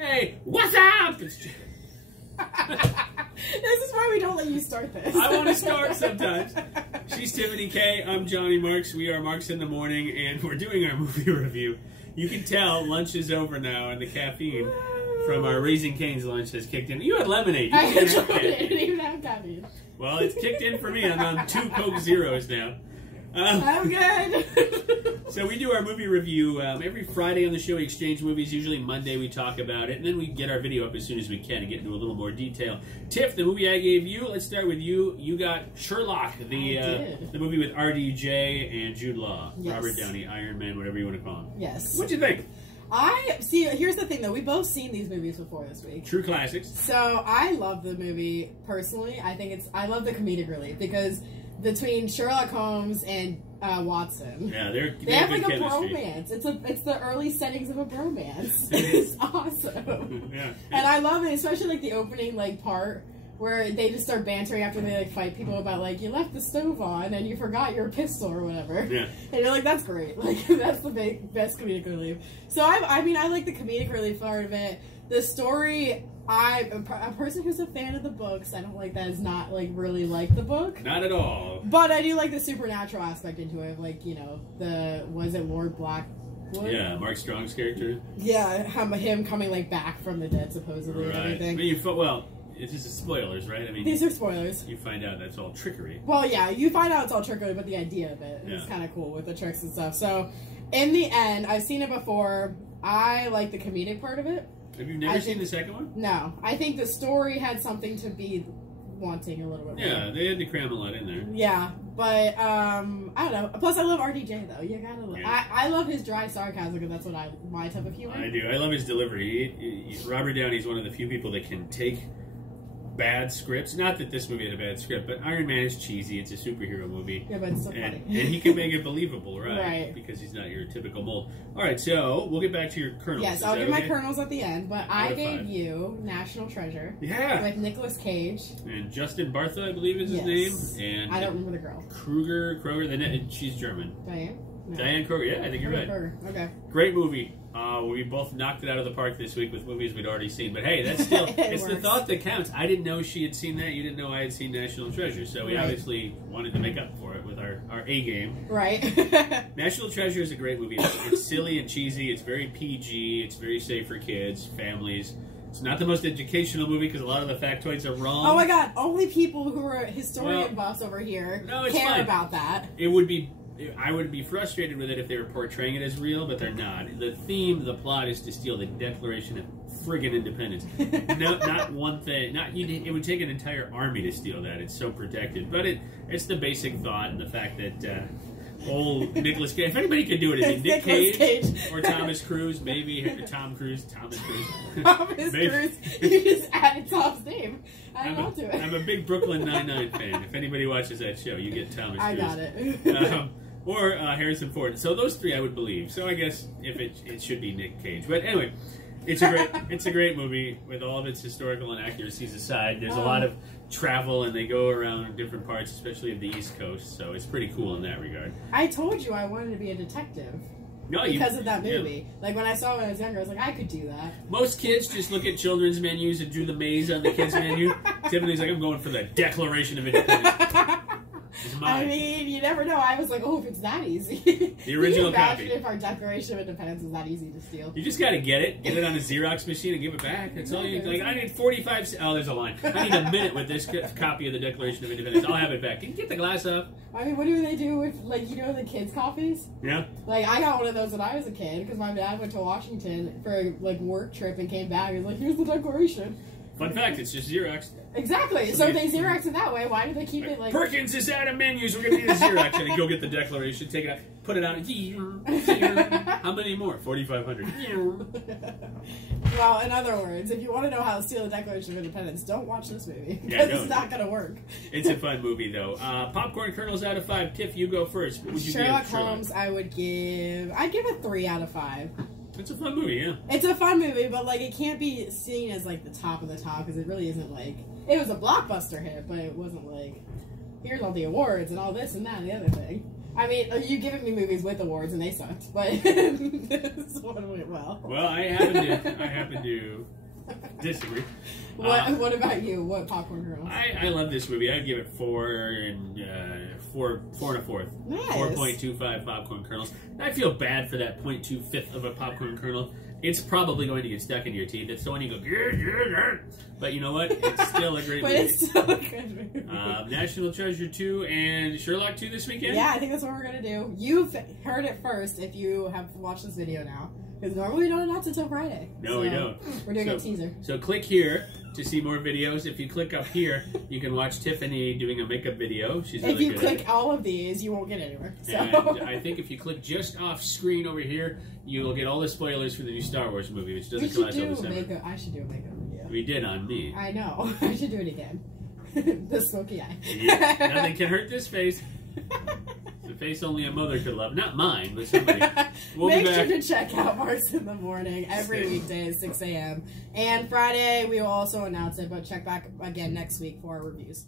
Hey, what's up? This is why we don't let you start this. I want to start sometimes. She's Tiffany Kay. I'm Johnny Marks. We are Marks in the Morning, and we're doing our movie review. You can tell lunch is over now, and the caffeine from our Raising Cane's lunch has kicked in. You had lemonade. I didn't even have caffeine. Well, it's kicked in for me. I'm on 2 Coke Zeros now. I'm good. So we do our movie review every Friday on the show. We exchange movies. Usually Monday we talk about it, and then we get our video up as soon as we can and get into a little more detail. Tiff, the movie I gave you, let's start with you. You got Sherlock, the movie with RDJ and Jude Law. Yes. Robert Downey, Iron Man, whatever you want to call him. Yes. What'd you think? See, here's the thing though, we both seen these movies before this week. True classics. So I love the movie personally. I love the comedic relief because between Sherlock Holmes and Watson, yeah, they have good like a chemistry. bromance. It's the early settings of a bromance. It's awesome. Yeah. And I love it, especially like the opening part where they just start bantering after they fight people about you left the stove on and you forgot your pistol or whatever. Yeah. And you're like, that's great. That's the best comedic relief. So I mean I like the comedic relief part of it. The story, I'm a person who's a fan of the books. I don't like that is not really like the book. Not at all. But I do like the supernatural aspect into it. Was it Lord Blackwood? Yeah, Mark Strong's character. Yeah, him coming back from the dead supposedly and everything. I mean, well, it's just spoilers, right? I mean, these are spoilers. You find out that's all trickery. Well, yeah, you find out it's all trickery, but the idea of it is kind of cool with the tricks and stuff. So, in the end, I've seen it before. I like the comedic part of it. Have you never seen the second one? No. I think the story had something to be wanting a little bit more. Yeah, they had to cram a lot in there. Yeah, but, I don't know. Plus, I love RDJ, though. You gotta love I love his dry sarcasm, because that's my type of humor. I do. I love his delivery. Robert Downey's one of the few people that can take bad scripts. Not that this movie had a bad script, but Iron Man is cheesy. It's a superhero movie. Yeah, but it's so funny. And he can make it believable, right? Right. Because he's not your typical mold. All right, so we'll get back to your kernels. Yes, I'll give my kernels at the end, but I gave you National Treasure. Yeah. With Nicolas Cage. And Justin Bartha, I believe is his name. And I don't remember the girl. Kroger, she's German. Diane? No. Diane Kroger, yeah, I think you're right. Kroger. Okay. Great movie. We both knocked it out of the park this week with movies we'd already seen. But hey, that's still, it's the thought that counts. I didn't know she had seen that. You didn't know I had seen National Treasure. So we obviously wanted to make up for it with our A game. Right. National Treasure is a great movie. It's silly and cheesy. It's very PG. It's very safe for kids, families. It's not the most educational movie because a lot of the factoids are wrong. Oh my god, only people who are historian buffs over here care about that. I would be frustrated with it if they were portraying it as real, but they're not. The plot is to steal the Declaration of friggin' Independence. No, not one thing. It would take an entire army to steal that. It's so protected. But it's the basic thought and the fact that old Nicolas Cage, if anybody could do it, it'd be Nick Cage or Thomas Cruise, maybe Thomas Cruise. Thomas Cruise. You just added Tom's name. I'm a big Brooklyn Nine-Nine fan. If anybody watches that show, you get Thomas Cruise. I got it. Or Harrison Ford. So those three I would believe. So I guess if it should be Nick Cage. But anyway, it's a great movie with all of its historical inaccuracies aside. There's a lot of travel and they go around different parts, especially of the East Coast. So it's pretty cool in that regard. I told you I wanted to be a detective. Because of that movie. Yeah. When I saw it when I was younger, I was like, I could do that. Most kids just look at children's menus and do the maze on the kids' menu. Tiffany's like, I'm going for the Declaration of Independence. I mean, you never know. I was like, oh, if it's that easy. The original copy. Imagine if our Declaration of Independence is that easy to steal. You just got to get it on a Xerox machine and give it back. That's all you like. I need 45. Oh, there's a line. I need a minute with this copy of the Declaration of Independence. I'll have it back. Can you get the glass up? I mean, what do they do with, the kids' copies? Yeah. I got one of those when I was a kid because my dad went to Washington for a work trip and came back. He was like, here's the Declaration. Fun fact, it's just Xerox. Exactly. So if they Xerox it that way, why do they keep it Perkins is out of menus. We're going to need a Xerox. And then go get the Declaration, take it out, put it on. How many more? 4,500. Well, in other words, if you want to know how to steal the Declaration of Independence, don't watch this movie. Because it's not going to work. It's a fun movie, though. Popcorn kernels out of 5. Tiff, you go first. What would you Sherlock Holmes, I'd give a 3 out of 5. It's a fun movie, yeah. It's a fun movie, but it can't be seen as the top of the top because it really isn't it was a blockbuster hit, but it wasn't here's all the awards and all this and that and the other thing. I mean, you've given me movies with awards and they sucked, but this one went well. Well, I happen to disagree. What about you? What popcorn kernels? I love this movie. I'd give it 4 and 4.25. Nice. 4.25 popcorn kernels. I feel bad for that 0.25 of a popcorn kernel. It's probably going to get stuck in your teeth. It's the one you go, grr, grr, grr. But you know what? It's still a great but movie. It's still a good movie. National Treasure 2 and Sherlock 2 this weekend? Yeah, I think that's what we're going to do. You've heard it first if you have watched this video now. Because normally we don't announce it until Friday. No, we don't. We're doing a teaser. So click here to see more videos. If you click up here, you can watch Tiffany doing a makeup video. She's really good. If you click all of these, you won't get anywhere. So. And I think if you click just off screen over here, you'll get all the spoilers for the new Star Wars movie, which doesn't come out until December. I should do a makeup video. We did on me. I know. I should do it again. The smoky eye. Yeah, nothing can hurt this face. The face only a mother could love. Not mine, but somebody. Make sure to check out Marks in the Morning every weekday at 6 a.m. And Friday, we will also announce it, but check back again next week for our reviews.